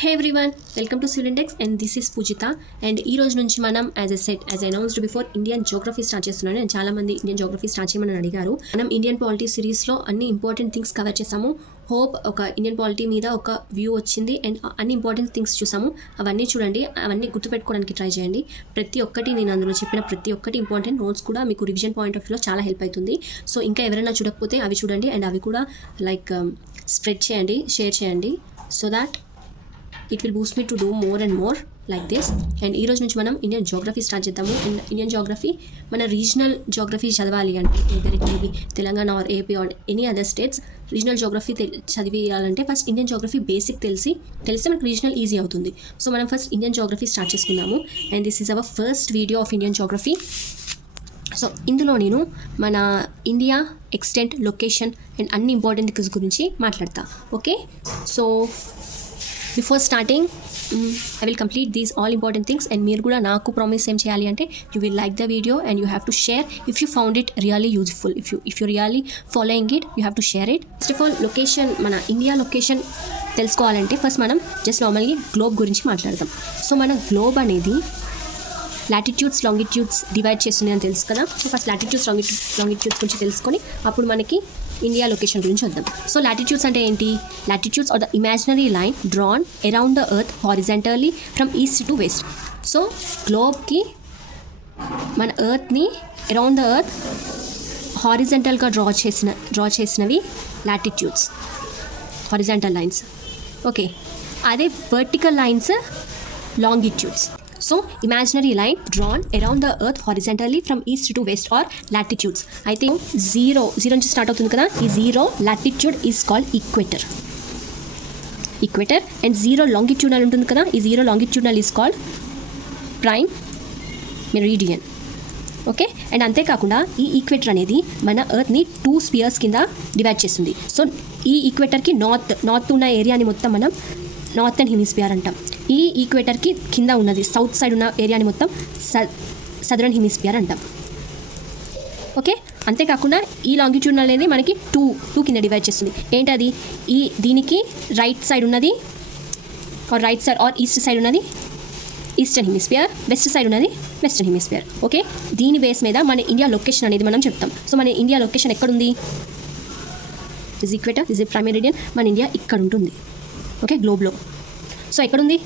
Hey everyone, welcome to Silindex and this is Pujita and ఈ రోజు నుంచి మనం as announced before Indian geography start చేస్తున్నాను. నేను చాలా మంది ఇండియన్ జోగ్రఫీ స్టార్ట్ చేయమని అడిగారు. మనం ఇండియన్ పాలిటీ సిరీస్లో అన్ని ఇంపార్టెంట్ థింగ్స్ కవర్ చేసాము. హోప్ ఒక ఇండియన్ పాలిటీ మీద ఒక వ్యూ వచ్చింది అండ్ అన్ని ఇంపార్టెంట్ థింగ్స్ చూసాము. అవన్నీ చూడండి, అవన్నీ గుర్తుపెట్టుకోవడానికి ట్రై చేయండి. ప్రతి ఒక్కటి నేను అందులో చెప్పిన ప్రతి ఒక్కటి ఇంపార్టెంట్ నోట్స్ కూడా మీకు రివిజన్ పాయింట్ ఆఫ్ వ్యూలో చాలా హెల్ప్ అవుతుంది. సో ఇంకా ఎవరైనా చూడకపోతే అవి చూడండి అండ్ అవి కూడా లైక్ స్ప్రెడ్ చేయండి, షేర్ చేయండి. So that it will boost me to do more and more like this. And ఈ రోజు నుంచి మనం ఇండియన్ జోగ్రఫీ స్టార్ట్ చేద్దాము. అండ్ ఇండియన్ జోగ్రఫీ మన రీజనల్ జోగ్రఫీ చదవాలి అంటే either it maybe Telangana or AP or any other states regional geography చదివేయాలంటే first Indian geography basic తెలిస్తే మనకు రీజనల్ ఈజీ అవుతుంది. సో మనం ఫస్ట్ ఇండియన్ జోగ్రఫీ స్టార్ట్ చేసుకుందాము. And this is hour first video of Indian geography. So ఇందులో నేను మన India extent, location and అన్ని ఇంపార్టెంట్ థింగ్స్ గురించి మాట్లాడతా. Okay, so before starting I will complete these all important things and మీరు కూడా నాకు ప్రామిస్ ఏం చేయాలి అంటే you will like the video and you have to share if you found it really useful. If you really following it you have to share it. First of all location, మన India location తెలుసుకోవాలంటే first మనం just నార్మల్గా globe గురించి మాట్లాడదాం. So మన globe అనేది latitudes, longitudes divide చేస్తుంది అని తెలుసు కదా. సో ఫస్ట్ లాటిట్యూడ్స్, లాంగిట్యూడ్స్ గురించి తెలుసుకొని అప్పుడు మనకి ఇండియా లొకేషన్ గురించి వద్దాం. సో లాటిట్యూడ్స్ అంటే ఏంటి? Latitudes are the imaginary line drawn around the earth horizontally from east to west. So గ్లోబ్కి మన ఎర్త్ని అరౌండ్ ద ఎర్త్ హారిజాంటల్గా డ్రా చేసినవి లాటిట్యూడ్స్, హారిజాంటల్ లైన్స్. ఓకే, అదే vertical lines longitudes. So imaginary line drawn around the earth horizontally from east to west are latitudes. అయితే zero నుంచి start అవుతుంది కదా, ఈ zero latitude is called equator and zero longitudinal ఉంటుంది కదా, ఈ zero longitudinal is called prime meridian. Okay, and అంతేకాకుండా ఈ ఈక్వేటర్ అనేది మన ఎర్త్ని 2 స్పియర్స్ కింద డివైడ్ చేస్తుంది. సో ఈ ఈక్వేటర్కి నార్త్ ఉన్న ఏరియాని మొత్తం మనం నార్థన్ హెమిస్ఫియర్ అంటాం. ఈ ఈక్వేటర్కి కింద ఉన్నది సౌత్ సైడ్ ఉన్న ఏరియాని మొత్తం సదరన్ హెమిస్ఫియర్ అంటాం. ఓకే, అంతేకాకుండా ఈ లాంగిట్యూడ్ అనేది మనకి టూ కింద డివైడ్ చేస్తుంది. ఏంటది? దీనికి రైట్ సైడ్ ఉన్నది ఆర్ ఈస్ట్ సైడ్ ఉన్నది ఈస్టర్న్ హెమిస్ఫియర్, వెస్ట్ సైడ్ ఉన్నది వెస్టర్న్ హెమిస్ఫియర్. ఓకే, దీని బేస్ మీద మన ఇండియా లొకేషన్ అనేది మనం చెప్తాం. సో మన ఇండియా లొకేషన్ ఎక్కడుంది? Is equator, is prime meridian. మన ఇండియా ఇక్కడ ఉంటుంది. ఓకే, గ్లోబ్లో. సో ఎక్కడుంది?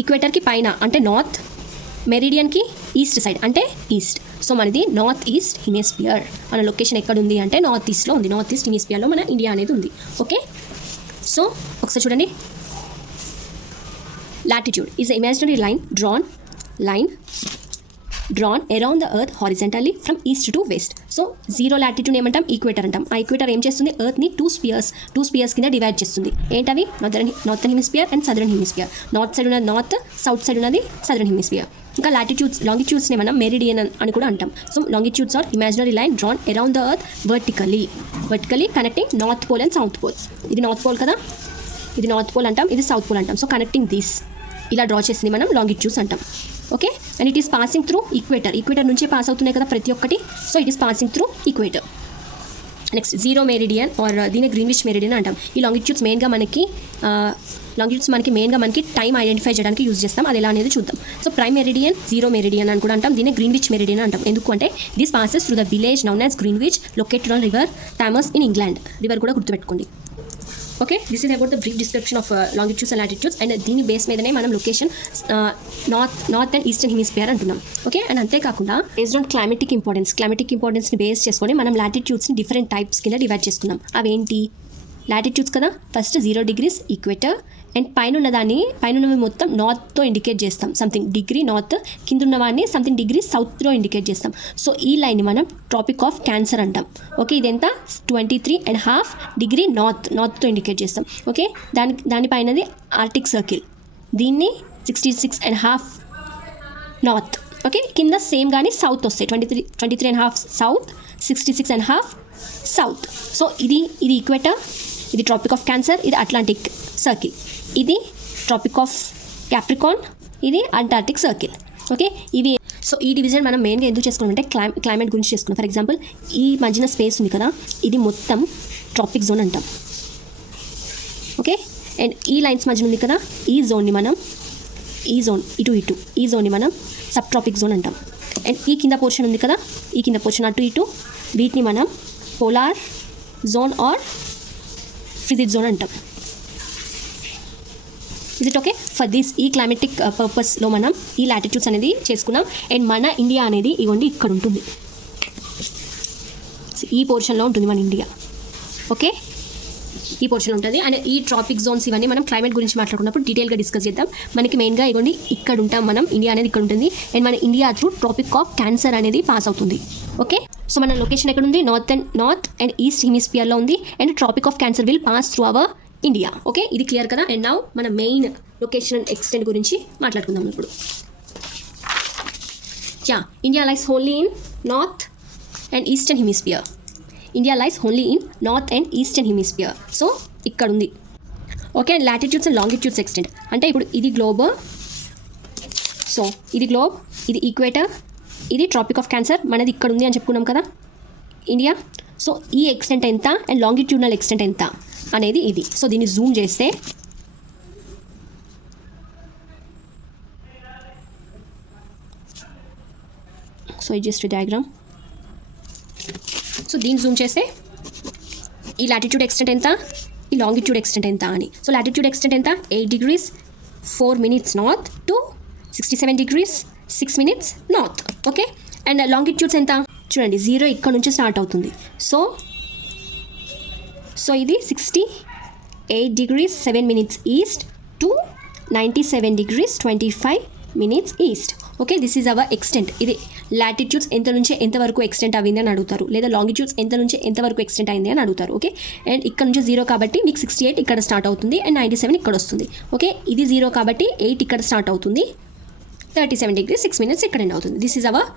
ఈక్వేటర్కి పైన అంటే నార్త్, మెరిడియన్కి ఈస్ట్ సైడ్ అంటే ఈస్ట్. సో మనది నార్త్ ఈస్ట్ హెమిస్ఫియర్. మన లొకేషన్ ఎక్కడుంది అంటే నార్త్ ఈస్ట్లో ఉంది. నార్త్ ఈస్ట్ హెమిస్ఫియర్లో మన ఇండియా అనేది ఉంది. ఓకే, సో ఒకసారి చూడండి. Latitude is imaginary line drawn around the earth horizontally from east to west. So zero latitude ఏమంటాం? ఈక్వేటర్ అంటాం. ఆ ఈక్వేటర్ ఏం చేస్తుంది? ఎర్త్ని 2 స్పియర్స్ కింద డివైడ్ చేస్తుంది. ఏంటవి? Northern hemisphere and southern hemisphere. North side ఉన్నది నార్త్, సౌత్ సైడ్ ఉన్నది సదరన్ హెమిస్ఫియర్. ఇంకా లాంగిట్యూడ్స్ని మనం మెరిడియన్ అని కూడా అంటాం. So longitudes are imaginary line drawn around the earth vertically connecting north pole and south pole. ఇది నార్త్ పోల్ కదా, ఇది నార్త్ పోల్ అంటాం, ఇది సౌత్ పోల్ అంటాం. సో కనెక్టింగ్ దిస్ ఇలా డ్రా చేసింది మనం లాంగిట్యూడ్స్ అంటాం. Okay, and it is passing through equator నుంచే పాస్ అవుతున్నాయి కదా ప్రతి ఒక్కటి. So it is passing through equator. Next zero meridian or దీని గ్రీన్విచ్ మెరిడియన్ అంటాం. ఈ లాంగిట్యూడ్స్ మెయిన్గా మనకి టైం ఐడెంటిఫై చేయడానికి యూజ్ చేస్తాం. అది ఎలా అనేది చూద్దాం. So prime meridian, zero meridian అని కూడా అంటాం. దీన్ని గ్రీన్విచ్ మెరిడియన్ అంటాం. ఎందుకు అంటే this passes through the village noun as Greenwich located on river Thomas in England. River కూడా గుర్తుపెట్టుకోండి. Okay, this is about the brief description of longitudes and latitudes. And దీని బేస్ మీదనే మనం location north and eastern hemisphere అంటున్నాం. Okay, and అంతేకాకుండా based on climatic ఇంపార్టెన్స్ని base చేసుకొని మనం లాటిట్యూడ్స్ని different types కింద డివైడ్ చేసుకున్నాం. అవేంటి? లాటిట్యూడ్స్ కదా, ఫస్ట్ 0 degrees ఈక్వేటర్ అండ్ పైన మొత్తం నార్త్తో ఇండికేట్ చేస్తాం. సంథింగ్ డిగ్రీ నార్త్, కింద ఉన్నవాడిని సంథింగ్ డిగ్రీ సౌత్లో ఇండికేట్ చేస్తాం. సో ఈ లైన్ని మనం ట్రాపిక్ ఆఫ్ క్యాన్సర్ అంటాం. ఓకే, ఇదెంత? 23.5 degrees నార్త్తో ఇండికేట్ చేస్తాం. ఓకే, దానిపైనది ఆర్టిక్ సర్కిల్, దీన్ని 66.5 నార్త్. ఓకే, కింద సేమ్ కానీ సౌత్ వస్తాయి. 23.5 సౌత్, 66.5 సౌత్. సో ఇది ఈక్వేటర్, ఇది ట్రాపిక్ ఆఫ్ క్యాన్సర్, ఇది అట్లాంటిక్ సర్కిల్, ఇది ట్రాపిక్ ఆఫ్ క్యాప్రికాన్, ఇది అంటార్టిక్ సర్కిల్. ఓకే, ఇవి. సో ఈ డివిజన్ మనం మెయిన్గా ఎందుకు చేసుకున్నామంటే క్లైమేట్ గురించి చేసుకున్నాం. ఫర్ ఎగ్జాంపుల్ ఈ మధ్యన స్పేస్ ఉంది కదా, ఇది మొత్తం ట్రాపిక్ జోన్ అంటాం. ఓకే, అండ్ ఈ లైన్స్ మధ్యన ఉంది కదా, ఈ జోన్ని మనం ఈ జోన్ని మనం సబ్ ట్రాపిక్ జోన్ అంటాం. అండ్ ఈ కింద పోర్షన్ ఉంది కదా, ఈ కింద పోర్షన్ అటు ఇటు వీటిని మనం polar zone or frigid zone అంటాం. Is it okay? For this ఈ క్లైమేటిక్ పర్పస్లో మనం ఈ లాటిట్యూడ్స్ అనేది చేసుకున్నాం. అండ్ మన ఇండియా అనేది ఇవ్వండి ఇక్కడ ఉంటుంది, ఈ పోర్షన్లో ఉంటుంది మన ఇండియా. ఓకే, ఈ పోర్షన్ ఉంటుంది. అండ్ ఈ ట్రాపిక్ జోన్స్ ఇవన్నీ మనం క్లైమేట్ గురించి మాట్లాడుకున్నప్పుడు డీటెయిల్గా డిస్కస్ చేద్దాం. మనకి మెయిన్గా ఇవ్వండి ఇక్కడ ఉంటాం మనం, ఇండియా అనేది ఇక్కడ ఉంటుంది. అండ్ మన India through tropic of cancer అనేది పాస్ అవుతుంది. ఓకే, సో మన లొకేషన్ ఎక్కడ ఉంది? నార్త్ అండ్ ఈస్ట్ హెమిస్ఫియర్లో ఉంది. And tropic of cancer will pass through our India. Okay, ఇది క్లియర్ కదా? అండ్ నౌ మన మెయిన్ లొకేషన్ అండ్ ఎక్స్టెంట్ గురించి మాట్లాడుకుందాం ఇప్పుడు. India lies only in north and eastern hemisphere. India lies only in north and eastern hemisphere. So ఇక్కడ ఉంది. Okay, and latitudes and longitudes extent అంటే ఇప్పుడు ఇది గ్లోబ్, సో ఇది గ్లోబ్, ఇది ఈక్వేటర్, ఇది ట్రాపిక్ ఆఫ్ క్యాన్సర్ మనది ఇక్కడ ఉంది అని చెప్పుకున్నాం కదా ఇండియా. సో ఈ ఎక్స్టెంట్ ఎంత అండ్ లాంగిట్యూడనల్ ఎక్స్టెంట్ ఎంత అనేది ఇది. సో దీన్ని జూమ్ చేస్తే సో ఇది జస్ట్ డయాగ్రామ్. సో దీన్ని జూమ్ చేస్తే ఈ లాటిట్యూడ్ ఎక్స్టెంట్ ఎంత, ఈ లాంగిట్యూడ్ ఎక్స్టెంట్ ఎంత అని. సో లాటిట్యూడ్ ఎక్స్టెంట్ ఎంత? 8 degrees 4 minutes north to 67 degrees 6 minutes north. Okay, and longitudes ఎంత చూడండి, 0 ఇక్కడ నుంచి స్టార్ట్ అవుతుంది. సో ఇది 68 degrees 7 minutes east to 97 degrees 25 minutes east. Okay, this is hour extent. ఇది లాటిట్యూడ్స్ ఎంత నుంచి ఎంతవరకు ఎక్స్టెంట్ అయింది అని అడుగుతారు, లేదా లాంగిట్యూడ్స్ ఎంత నుంచి ఎంతవరకు ఎక్స్టెంట్ అయింది అని అడుగుతారు. ఓకే, అండ్ ఇక్కడ నుంచి 0 కాబట్టి మీకు 68 ఇక్కడ స్టార్ట్ అవుతుంది అండ్ 97 ఇక్కడ వస్తుంది. ఓకే, ఇది 0 కాబట్టి 8 ఇక్కడ స్టార్ట్ అవుతుంది, 37 degrees 6 minutes ఇక్కడ ఎండ్ అవుతుంది. This is hour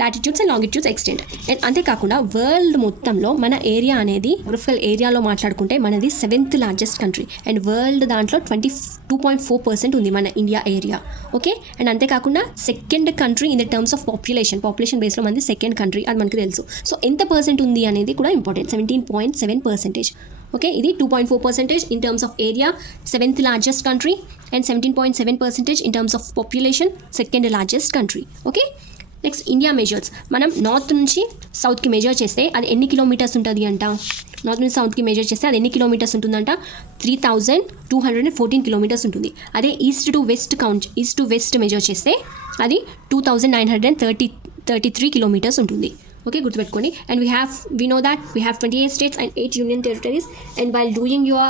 latitudes and longitudes extent. And అంతేకాకుండా వరల్డ్ మొత్తంలో మన ఏరియా అనేది జోగ్రఫికల్ ఏరియాలో మాట్లాడుకుంటే మనది 7th largest country and world దాంట్లో 22.4% ఉంది మన ఇండియా ఏరియా. ఓకే, అండ్ అంతేకాకుండా second country in the terms of population బేస్లో మనది సెకండ్ కంట్రీ, అది మనకు తెలుసు. సో ఎంత పర్సెంట్ ఉంది అనేది కూడా ఇంపార్టెంట్, 17.7%. ఓకే, ఇది 2.4% in terms of area, 7th largest country, and 17.7% in terms of population, second largest country. Okay, next India measures. మనం నార్త్ నుంచి సౌత్కి మెజర్ చేస్తే అది ఎన్ని కిలోమీటర్స్ ఉంటుంది అంట? నార్త్ నుంచి సౌత్కి మెజర్ చేస్తే అది ఎన్ని కిలోమీటర్స్ ఉంటుందంట? 3214 కిలోమీటర్స్ ఉంటుంది. అదే ఈస్ట్ టు వెస్ట్ మెజర్ చేస్తే అది 2933 కిలోమీటర్స్ ఉంటుంది. ఓకే, గుర్తుపెట్టుకోండి. And we know that we have 28 states and 8 union territories. And while doing your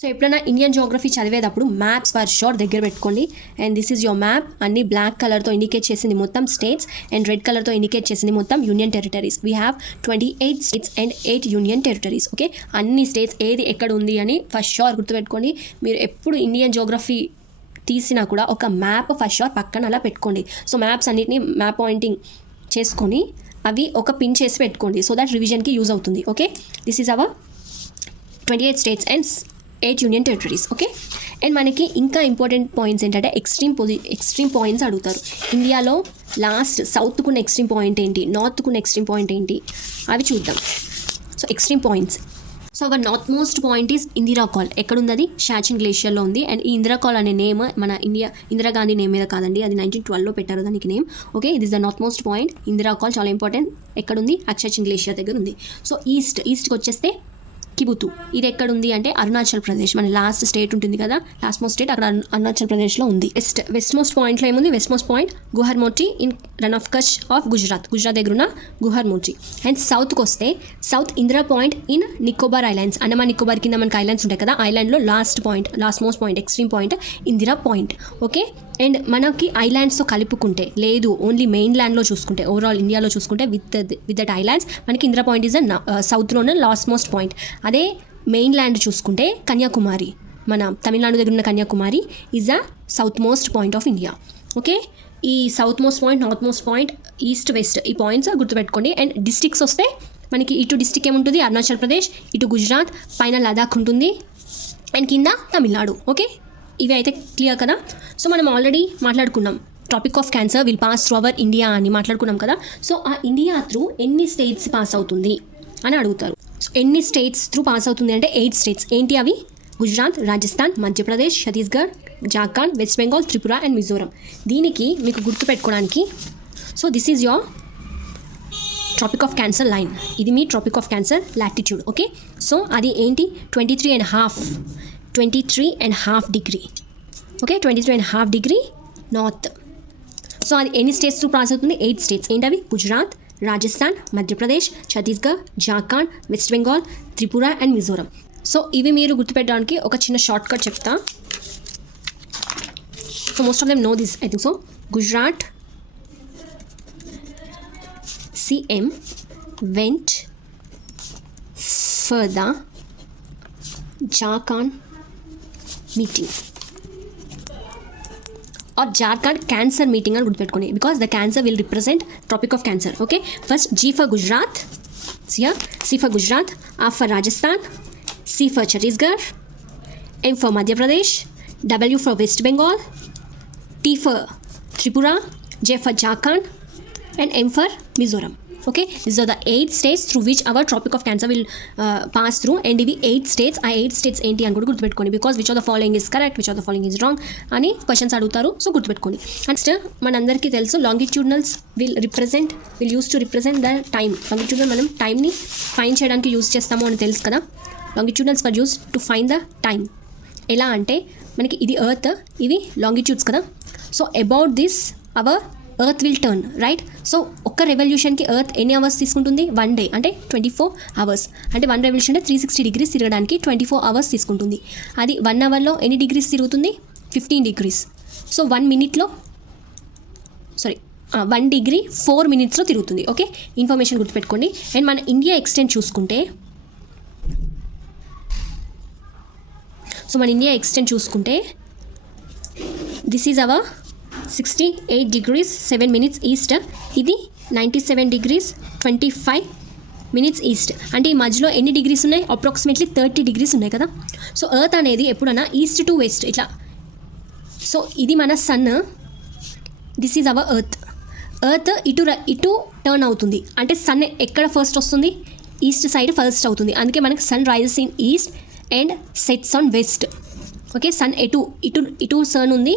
so ఎప్పుడైనా ఇండియన్ జోగ్రఫీ చదివేటప్పుడు మ్యాప్స్ ఫర్ షోర్ దగ్గర పెట్టుకోండి. And this is your map. అన్ని black కలర్తో ఇండికేట్ చేసింది మొత్తం స్టేట్స్ అండ్ రెడ్ కలర్తో ఇండికేట్ చేసింది మొత్తం union territories. We have 28 states and 8 union territories. Okay, అన్ని స్టేట్స్ ఏది ఎక్కడ ఉంది అని ఫస్ట్ షోర్ గుర్తుపెట్టుకోండి. మీరు ఎప్పుడు ఇండియన్ జోగ్రఫీ తీసినా కూడా ఒక మ్యాప్ ఫస్ట్ షోర్ పక్కన అలా పెట్టుకోండి. సో మ్యాప్స్ అన్నిటిని మ్యాప్ పాయింటింగ్ చేసుకొని అవి ఒక పిన్ చేసి పెట్టుకోండి, సో దట్ రివిజన్కి యూజ్ అవుతుంది. Okay, this is hour 28 states and 8 union territories. Okay, and మనకి ఇంకా ఇంపార్టెంట్ పాయింట్స్ ఏంటంటే ఎక్స్ట్రీమ్ పాయింట్స్ అడుగుతారు. ఇండియాలో లాస్ట్ సౌత్కున్న ఎక్స్ట్రీమ్ పాయింట్ ఏంటి, నార్త్కున్న ఎక్స్ట్రీమ్ పాయింట్ ఏంటి, అవి చూద్దాం. So extreme points. So our north most point is Indira call. ఎక్కడుంది? అది షాచిన్ గ్లేషియర్లో ఉంది. అండ్ ఈ ఇందిరా కాల్ అనే నేమ్ మన ఇందిరాగాంధీ నేమ్ మీద కాదండి, అది 1912లో పెట్టారు దానికి నేమ్. ఓకే, ఇది is the north most point. Indira call చాలా ఇంపార్టెంట్. ఎక్కడుంది? షాచిన్ గ్లేషియర్ దగ్గర ఉంది. సో ఈస్ట్కి వచ్చేస్తే కిబుతు. ఇది ఎక్కడ ఉంది అంటే అరుణాచల్ ప్రదేశ్, మన లాస్ట్ స్టేట్ ఉంటుంది కదా, లాస్ట్ మోస్ట్ స్టేట్, అక్కడ అరుణాచల్ ప్రదేశ్లో ఉంది. వెస్ట్ మోస్ట్ పాయింట్లో ఏముంది? West most point Guharmoti in Rann of Kutch of Gujarat దగ్గర ఉన్న గుహర్మోటి. అండ్ సౌత్కి వస్తే south Indira point in Nicobar islands, Andaman Nicobar కింద మనకి ఐలాండ్స్ ఉంటాయి కదా, ఐలాండ్లో last most point extreme point Indira point. Okay, and మనకి ఐలాండ్స్తో కలుపుకుంటే, లేదు ఓన్లీ మెయిన్ ల్యాండ్లో చూసుకుంటే, ఓవరాల్ ఇండియాలో చూసుకుంటే విత్ దట్ ఐలాండ్స్ మనకి ఇందిరా పాయింట్ ఈజ్ సౌత్లోనే లాస్ట్ మోస్ట్ పాయింట్. అదే మెయిన్ ల్యాండ్ చూసుకుంటే కన్యాకుమారి, మన తమిళనాడు దగ్గర ఉన్న Kanyakumari is a south most point of India. Okay, ఈ south most point, north most point, east west, ఈ పాయింట్స్ గుర్తుపెట్టుకోండి. అండ్ డిస్ట్రిక్ట్స్ వస్తే మనకి ఇటు డిస్ట్రిక్ట్ ఏముంటుంది? అరుణాచల్ ప్రదేశ్, ఇటు గుజరాత్, పైన లదాఖ్ ఉంటుంది, అండ్ కింద తమిళనాడు. ఓకే, ఇవి అయితే క్లియర్ కదా? సో మనం ఆల్రెడీ మాట్లాడుకున్నాం tropic of cancer will pass through our India అని మాట్లాడుకున్నాం కదా. సో ఆ ఇండియా త్రూ ఎన్ని స్టేట్స్ పాస్ అవుతుంది అని అడుగుతారు. సో ఎన్ని స్టేట్స్ త్రూ పాస్ అవుతుంది అంటే 8 స్టేట్స్. ఏంటి అవి? గుజరాత్, రాజస్థాన్, మధ్యప్రదేశ్, ఛత్తీస్గఢ్, జార్ఖండ్, వెస్ట్ బెంగాల్, త్రిపుర అండ్ మిజోరం. దీనికి మీకు గుర్తుపెట్టుకోవడానికి so this is your tropic of cancer line. ఇది మీ tropic of cancer latitude. Okay, so అది ఏంటి 23.5 degree. Okay, 23.5 degree north. So అది ఎన్ని స్టేట్స్ త్రూ పాస్ అవుతుంది? 8 స్టేట్స్. ఏంటవి? గుజరాత్, రాజస్థాన్, మధ్యప్రదేశ్, ఛత్తీస్గఢ్, జార్ఖండ్, వెస్ట్ బెంగాల్, త్రిపుర అండ్ మిజోరం. సో ఇవి మీరు గుర్తుపెట్టడానికి ఒక చిన్న షార్ట్ కట్ చెప్తా. So most of them know this, I think so. Gujarat CM went for the Jharkhand meeting or Jharkhand cancer meeting అని గుర్తుపెట్టుకోండి, because the cancer will represent tropic of cancer. Okay, first G for Gujarat, here C for Gujarat, R for Rajasthan, C for Chhattisgarh, M for Madhya Pradesh, W for West Bengal, T for Tripura, J for Jharkhand and M for Mizoram. Okay, these are the 8 states through which our tropic of cancer will pass through. And ఇవి 8 states, ఆ 8 states ఏంటి అని కూడా గుర్తుపెట్టుకోండి, because which of the following is correct, which of the following is wrong అని questions అడుగుతారు. So గుర్తుపెట్టుకోండి. Next మనందరికీ తెలుసు longitudinals will use to represent the time. Longitudinal మనం టైమ్ని ఫైండ్ చేయడానికి యూస్ చేస్తాము అని తెలుసు కదా. Longitudinals for use to find the time. ఎలా అంటే మనకి ఇది ఎర్త్, ఇవి లాంగిట్యూడ్స్ కదా. So about this hour earth will turn, right. So ఒక్క రెవల్యూషన్కి ఎర్త్ ఎన్ని అవర్స్ తీసుకుంటుంది? 1 డే, అంటే 24 అవర్స్. అంటే 1 రెవల్యూషన్ అంటే 360 డిగ్రీస్ తిరగడానికి 24 అవర్స్ తీసుకుంటుంది. అది 1 అవర్లో ఎన్ని డిగ్రీస్ తిరుగుతుంది? 15 డిగ్రీస్. సో 1 డిగ్రీ 4 మినిట్స్లో తిరుగుతుంది. ఓకే, ఇన్ఫర్మేషన్ గుర్తుపెట్టుకోండి. అండ్ మన ఇండియా ఎక్స్టెంట్ చూసుకుంటే this is hour 68 degrees 7 minutes east. ఇది 97 degrees 25 minutes ఈస్ట్. అంటే ఈ మధ్యలో ఎన్ని డిగ్రీస్ ఉన్నాయి? అప్రాక్సిమేట్లీ 30 డిగ్రీస్ ఉన్నాయి కదా. సో ఎర్త్ అనేది ఎప్పుడన్నా ఈస్ట్ టు వెస్ట్ ఇట్లా. సో ఇది మన sun, this is our earth ఇటు టర్న్ అవుతుంది. అంటే సన్ ఎక్కడ ఫస్ట్ వస్తుంది? ఈస్ట్ సైడ్ ఫస్ట్ అవుతుంది. అందుకే మనకి sun rises in east and sets on west. Okay, sun ఇటు సన్ ఉంది.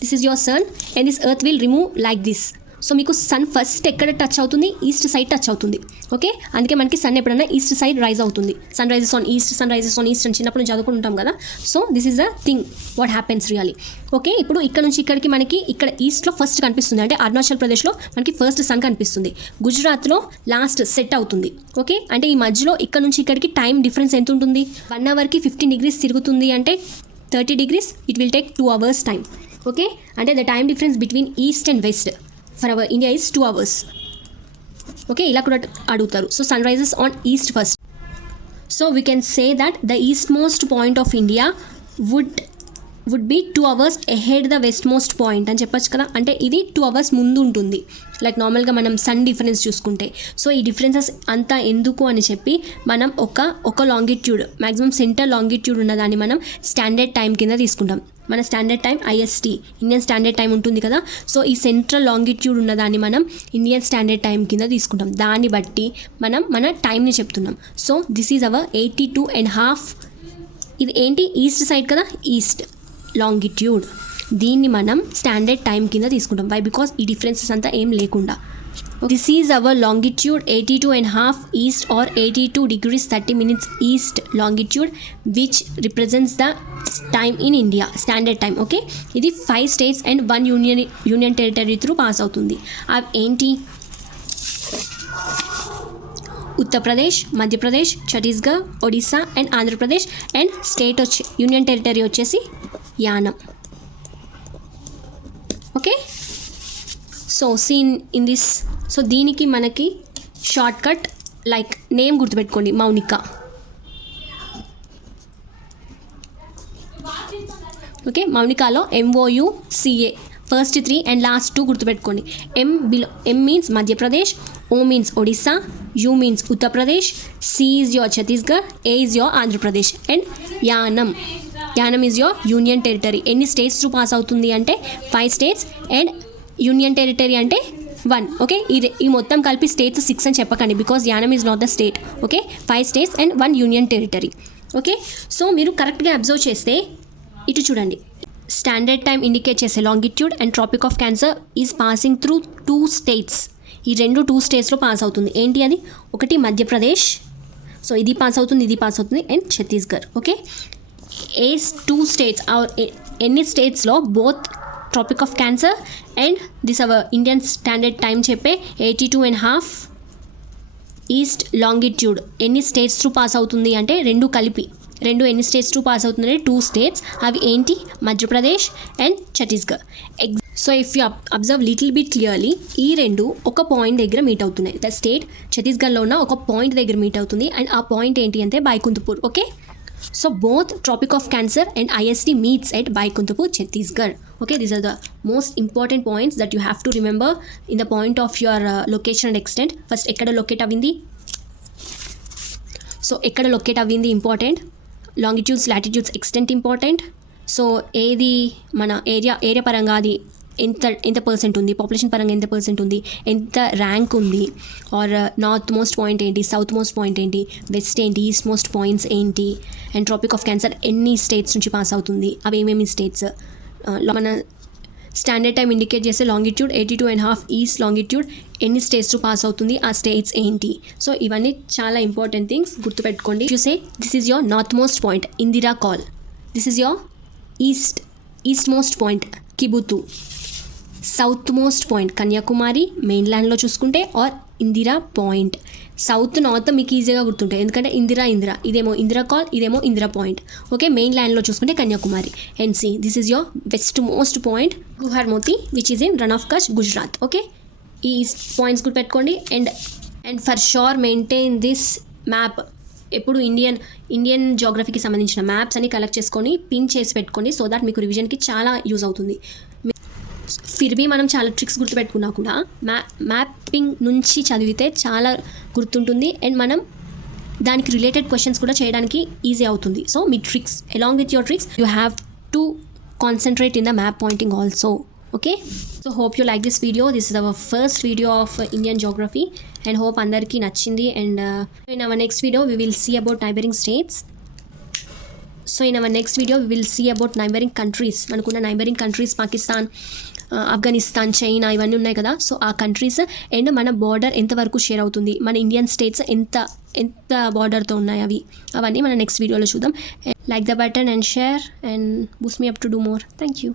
This is your sun and this earth will remove like this. So మీకు సన్ ఫస్ట్ ఎక్కడ టచ్ అవుతుంది? ఈస్ట్ సైడ్ టచ్ అవుతుంది. Okay, అందుకే మనకి సన్ ఎప్పుడైనా east side rise అవుతుంది. సన్ రైజెస్ ఆన్ ఈస్ట్ అని చిన్నప్పుడు చదువుకుంటాం కదా. So this is the thing what happens really. Okay, ఇప్పుడు ఇక్కడ నుంచి ఇక్కడికి మనకి ఇక్కడ ఈస్ట్లో ఫస్ట్ కనిపిస్తుంది. అంటే అరుణాచల్ ప్రదేశ్లో మనకి ఫస్ట్ సన్ కనిపిస్తుంది. గుజరాత్లో లాస్ట్ సెట్ అవుతుంది. ఓకే, అంటే ఈ మధ్యలో ఇక్కడ నుంచి ఇక్కడికి టైం డిఫరెన్స్ ఎంత ఉంటుంది? 1 అవర్కి 15 డిగ్రీస్ తిరుగుతుంది. అంటే 30 degrees it will take 2 hours time. Okay, అంటే the time difference between east and west for our India is 2 hours. Okay, ఇలా కూడా అడుగుతారు. So sun rises on east first. So we can say that the east most point of India would be 2 hours ahead the west most point అని చెప్పొచ్చు కదా. అంటే ఇది 2 hours ముందు ఉంటుంది, లైక్ నార్మల్గా మనం సన్ డిఫరెన్స్ చూసుకుంటే. సో ఈ డిఫరెన్సెస్ అంతా ఎందుకు అని చెప్పి మనం ఒక లాంగిట్యూడ్, మ్యాక్సిమం సెంటర్ లాంగిట్యూడ్ ఉన్నదాన్ని మనం స్టాండర్డ్ టైం కింద తీసుకుంటాం. మన standard time IST, Indian standard time ఉంటుంది కదా. సో ఈ సెంట్రల్ లాంగిట్యూడ్ ఉన్నదాన్ని మనం ఇండియన్ స్టాండర్డ్ టైం కింద తీసుకుంటాం. దాన్ని బట్టి మనం మన టైంని చెప్తున్నాం. So this is hour 82.5. ఇది ఏంటి? ఈస్ట్ సైడ్ కదా, ఈస్ట్ లాంగిట్యూడ్. దీన్ని మనం స్టాండర్డ్ టైం కింద తీసుకుంటాం. వై? బికాస్ ఈ డిఫరెన్సెస్ అంతా ఏం లేకుండా. This is our longitude 82.5 east or 82 degrees 30 minutes east longitude which represents the time in India, standard time. Okay, ఇది 5 states and 1 union territory through pass అవుతుంది. అవి ఏంటి? Uttar Pradesh, Madhya Pradesh, Chhattisgarh, Odisha and Andhra Pradesh. And state union territory వచ్చేసి Yanam. Okay, so seen in this. So దీనికి మనకి shortcut like name గుర్తుపెట్టుకోండి, Mounika. Okay, మౌనికాలో MOUCA first 3 and last 2 గుర్తుపెట్టుకోండి. M means Madhya Pradesh, O means Odisha, U means Uttar Pradesh, C is your Chhattisgarh, A is your Andhra Pradesh and Yanam is your union territory. ఎన్ని states through pass అవుతుంది అంటే 5 states and union territory అంటే 1. Okay, ఈ మొత్తం కలిపి స్టేట్స్ 6 అని చెప్పకండి, because Yanam is not the state. Okay, 5 states and 1 union territory. Okay, so మీరు కరెక్ట్గా అబ్జర్వ్ చేస్తే ఇటు చూడండి, స్టాండర్డ్ టైం ఇండికేట్ చేసే longitude and tropic of cancer is passing through 2 states. ఈ 2 స్టేట్స్లో పాస్ అవుతుంది. ఏంటి అది? ఒకటి మధ్యప్రదేశ్, సో ఇది పాస్ అవుతుంది, ఇది పాస్ అవుతుంది, అండ్ ఛత్తీస్గఢ్. ఓకే, ఏ 2 స్టేట్స్ ఆర్ ఎన్ని స్టేట్స్లో both tropic of cancer and this our Indian standard time చెప్పే 82.5 ఈస్ట్ లాంగిట్యూడ్ ఎన్ని స్టేట్స్ త్రూ పాస్ అవుతుంది అంటే రెండు కలిపి ఎన్ని స్టేట్స్ త్రూ పాస్ అవుతుంది అంటే 2 స్టేట్స్. అవి ఏంటి? Madhya Pradesh and Chhattisgarh. So if you observe little bit clearly, ఈ 2 ఒక పాయింట్ దగ్గర మీట్ అవుతున్నాయి. ద స్టేట్ ఛత్తీస్గఢ్లో ఉన్న ఒక పాయింట్ దగ్గర మీట్ అవుతుంది, అండ్ ఆ పాయింట్ ఏంటి అంటే Baikunthpur. Okay, so both Tropic of Cancer and IST meets at Baikunthapur, Chhattisgarh. Okay, these are the most important points that you have to remember in the point of your location and extent. First, ekkada locate avindi. So ekkada locate avindi important. Longitudes, latitudes, extent important. So ఏది మన area పరంగా అది ఎంత percent ఉంది, population పరంగా ఎంత percent ఉంది, ఎంత ర్యాంక్ ఉంది, ఆర్ నార్త్ మోస్ట్ పాయింట్ ఏంటి, సౌత్ మోస్ట్ పాయింట్ ఏంటి, వెస్ట్ ఏంటి, ఈస్ట్ మోస్ట్ పాయింట్స్ ఏంటి, అండ్ ట్రాపిక్ ఆఫ్ క్యాన్సర్ ఎన్ని స్టేట్స్ నుంచి పాస్ అవుతుంది, అవి ఏమేమి స్టేట్స్. మన స్టాండర్డ్ టైం ఇండికేట్ చేసే లాంగిట్యూడ్ 82.5 ఈస్ట్ లాంగిట్యూడ్ ఎన్ని స్టేట్స్ పాస్ అవుతుంది, ఆ స్టేట్స్ ఏంటి. సో ఇవన్నీ చాలా ఇంపార్టెంట్ థింగ్స్, గుర్తుపెట్టుకోండి. You say this is your north most point Indira col, this is your east most point కిబుతు, south most point Kanyakumari మెయిన్ల్యాండ్లో చూసుకుంటే, or Indira point. South north మీకు ఈజీగా గుర్తుంటాయి, ఎందుకంటే ఇందిరా ఇదేమో ఇందిరా కాల్, ఇదేమో ఇందిరా పాయింట్. ఓకే, మెయిన్ల్యాండ్లో చూసుకుంటే Kanyakumari. And see this is your west most point Guharmoti which is in Rann of Kutch, Gujarat. Okay, ఈ పాయింట్స్ గుర్తుపెట్టుకోండి. And for sure maintain this map. ఎప్పుడు ఇండియన్ జోగ్రఫీకి సంబంధించిన మ్యాప్స్ అని కలెక్ట్ చేసుకొని పిన్ చేసి పెట్టుకోండి, సో దాట్ మీకు రివిజన్కి చాలా యూజ్ అవుతుంది. ఫిర్బీ మనం చాలా ట్రిక్స్ గుర్తుపెట్టుకున్నా కూడా మ్యాపింగ్ నుంచి చదివితే చాలా గుర్తుంటుంది, అండ్ మనం దానికి రిలేటెడ్ క్వశ్చన్స్ కూడా చేయడానికి ఈజీ అవుతుంది. So me tricks along with your tricks you have to concentrate in the map pointing also. Okay, so hope you like this video. This is our first video of Indian geography, and hope అందరికీ నచ్చింది. And in our next video we will see about neighboring states. So in our next video we will see about neighboring countries. మనకున్న neighbouring countries Pakistan, Afghanistan, China ఇవన్నీ ఉన్నాయి కదా. So ఆ countries and మన border ఎంతవరకు share అవుతుంది, మన ఇండియన్ స్టేట్స్ ఎంత బార్డర్తో ఉన్నాయి అవన్నీ మన నెక్స్ట్ వీడియోలో చూద్దాం. Like the button and share and Boost me up to do more. Thank you.